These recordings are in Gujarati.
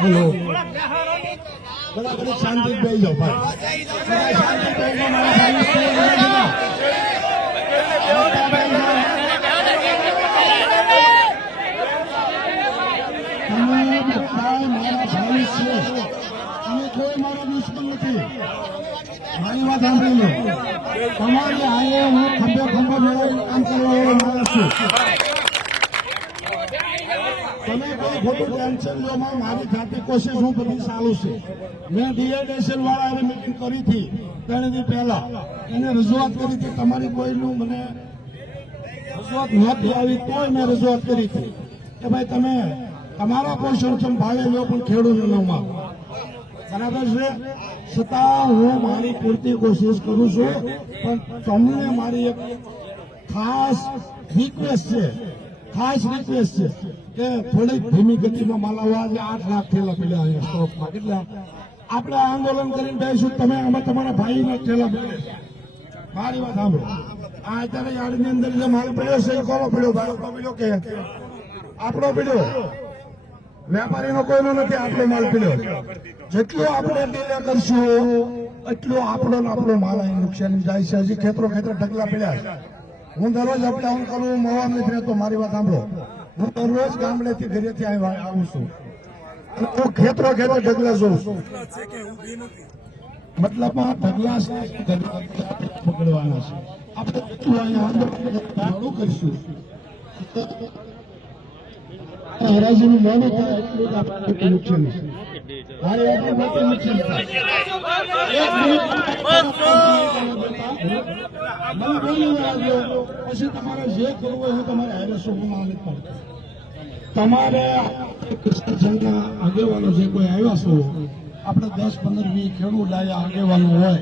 હેલો બધા ઘડી શાંતિ બેસી જાઓ ભાઈ બધા શાંતિ જાઓ મારા ભાઈ. છે બધા બધા તમે કોઈ તમારી આયે હું ખંભે ખંભો મેળવીને કામ કરવા વાળો છું. તમે કોઈ ખોટું ટેન્શન લો મારી જાતે કોશિશ હું બધી ચાલુ છે. મેં ડીએનએસએલ વાળા મિટિંગ કરી હતી. ત્રણ દી પહેલા. એને રજૂઆત કરી હતી, તમારી કોઈનું મને રજૂઆત નહોતી આવી, તોય મેં રજૂઆત કરી હતી. કે ભાઈ, તમે તમારા પોષણ ભાવે લો પણ ખેડૂતોનો માલ બરાબર છે? છતાં હું મારી પૂરતી કોશિશ કરું છું, પણ તમને મારી એક ખાસ રિક્વેસ્ટ છે. ખાસ રિક્વેસ્ટ છે કે થોડીક ધીમી ગતિમાં માલાવા આજે આઠ લાખ થેલા પડ્યા અહીંયા સ્ટોકમાં. કેટલા આપણે આંદોલન કરીને બેસું તમે આમાં તમારા ભાઈના થેલા પડે મારી વાત સાંભળો. આ અત્યારે યાર્ડની અંદર જે માલ પડ્યો છે, એ કોનો પડ્યો? ભાડો પડ્યો કે આપણો પડ્યો? વેપારીનો કોઈનો નથી આપણો માલ પડ્યો. જેટલો આપણે ડીલે કરશું, એટલો આપણો આપણો માલ અહીં નુકસાન જાય છે. હજી ખેતરો ખેતરો ઢગલા પડ્યા છે. હું દરરોજ અપડાઉન કરું, મોવા નથી રહેતો, મારી વાત સાંભળો. હું દરરોજ ગામડેથી ઘરેથી આવું છું. હું ખેતરો ખેતર ઢગલા જોઉં છું. મતલબ ઢગલા પકડવાના છે. આપણે કરીશું. હરાજીનું મોડું થાય એટલું જ આપણે છે. પછી તમારે જે કરવું હોય તમારે હારે સોગમાં આલે પડશે તમારે સંઘના આગેવાનો જે કોઈ આવ્યા છો, આપણે દસ પંદર વીસ ખેડૂત લાયા આગેવાનો હોય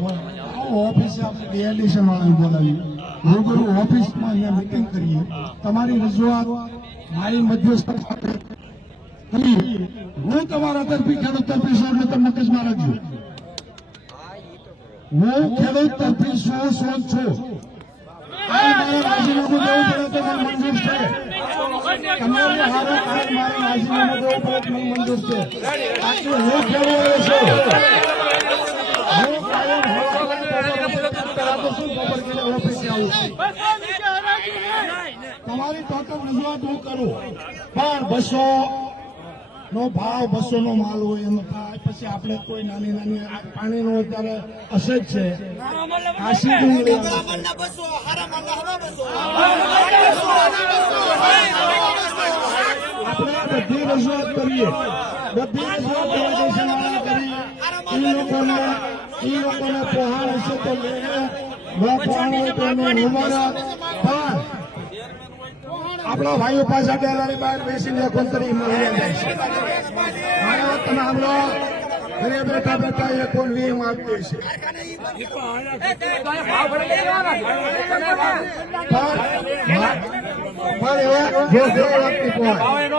ઓફિસે આપણે ડીએલડીસી વાળાને બોલાવી. રૂબરૂ ઓફિસમાં અહીંયા મિટિંગ કરીએ. તમારી રજૂઆત મારી મધ્યસ્થ સાથે હું તમારા તરફી ખેડૂત તરફી છું. એટલે તમે મગજમાં રાખજો હું ખેડૂત તરફી છું. ઓફિસે છું. તમારી ટોટલ રજૂઆત હું કરું. પણ બસો નો ભાવ બસો નો માલ હોય એનો થાય પછી આપણે કોઈ નાની નાની પાણી પાણીનો અત્યારે અસર છે આપણે બધી રજૂઆત કરીએ બધી રજૂઆત delegation વાળા કરીએ એ લોકોને એ લોકોને હશે તો લેવા ન પહોંચાડ હોય તો એનો રૂમાલ પણ આપણા ભાઈઓ પાસે ગેલેરી બહાર બેસીને કોંતરી મારી વાત તમે સાંભળો ઘરે બેઠા બેઠા એ કોણ વી આપતી છે.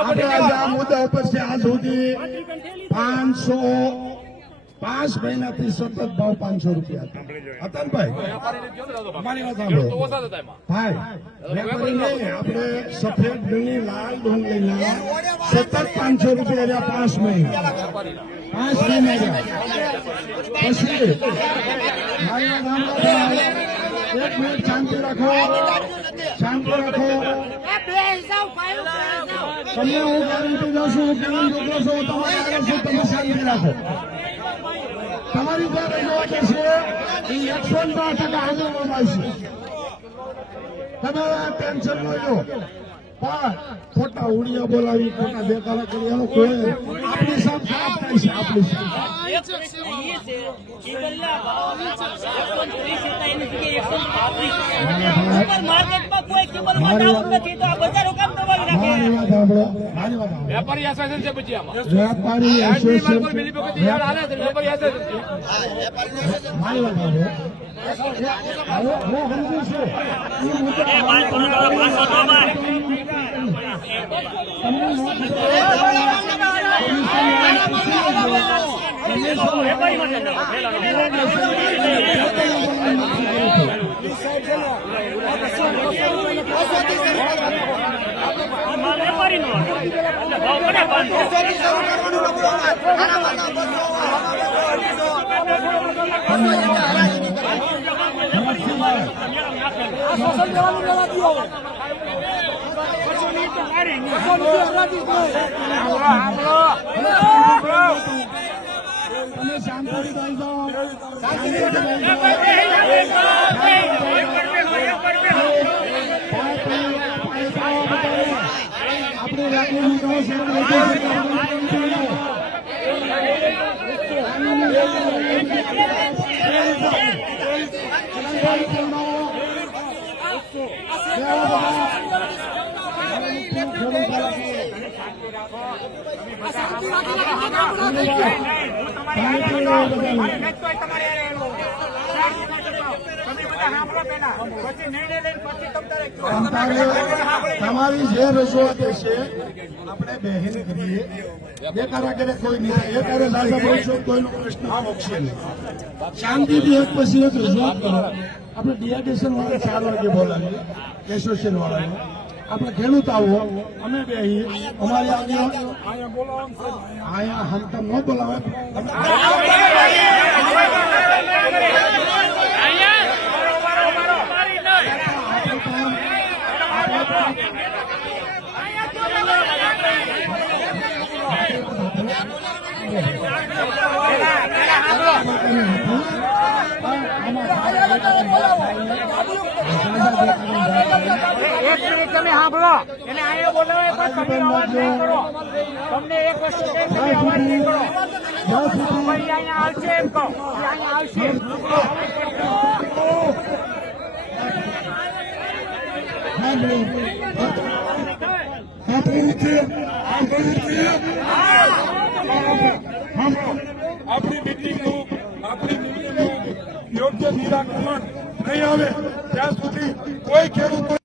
આપણે આ મુદ્દા ઉપર છે આ સુધી પાંચસો પાંચ મહિનાથી સતત ભાવ પાંચસો રૂપિયા અતનભાઈ અમારી ભાઈ વાત સાંભળો. ભાઈ વેપારી નહીં આપણે સફેદ ડુંગળી લાલ ડુંગળી સતત પાંચસો રૂપિયા રહ્યા પાંચ મહિના. પાંચ મહિના પછી મારી વાત સાંભળો એક મિનિટ શાંતિ રાખો. શાંતિ રાખો. તમને હું ગેરંટી દઉં છું ગેરંટી દઉં છું તમારે આગળ તમે શાંતિ રાખો. તમારી જે રજૂઆત છે એ એકસો ને બાર ટકા નોંધાય છે તમે ટેન્શન ન લો. પણ ખોટા ઉડિયા બોલાવી ખોટા બેકારા કરી એનું કોઈ આપણી સામે ખરાબ થાય છે આપણી સામે. માર્કેટમાં કોઈ કેબલમાં નથી તો આ બજારો કામ દબાવી મારી વાત સાંભળો. વેપારી એસોસિએશન છે છે વેપારી એસોસિએશન મારી વાત સાંભળો. હવે હું સમજુ છું એ મુદ્દે વેપારી નો ભાવ પડે તમે શાંતિથી થઈ જાઓ જાઓ છો તમારી જે રજૂઆત છે આપણે બહેન કરીએ. બે કારાગરે કોઈ નહીં એ એકારે સાહેબ બોલશો કોઈનો પ્રશ્ન મોક્ષે નહીં. શાંતિથી એક પછી એક રજૂઆત કરો. આપણે ડિહાઇડ્રેશન વાળા ચાર વાગે બોલાવીએ એસોસિએશન વાળાને. આપણે ખેડૂત આવો અમે બે અમારી અહીંયા હમ હમતમ ન બોલાવે એક મિનિટ તમે સાંભળો એને અહીંયા બોલાવે. પણ તમે અવાજ નહીં કરો તમને એક વસ્તુ કહે છે કે અવાજ નહીં કરો અહીંયા આવશે એમ કહો અહીંયા આવશે આપણી મિટિંગનું આપણી મિટિંગનું યોગ્ય નિરાકરણ નહીં આવે. ત્યાં સુધી કોઈ ખેડૂતો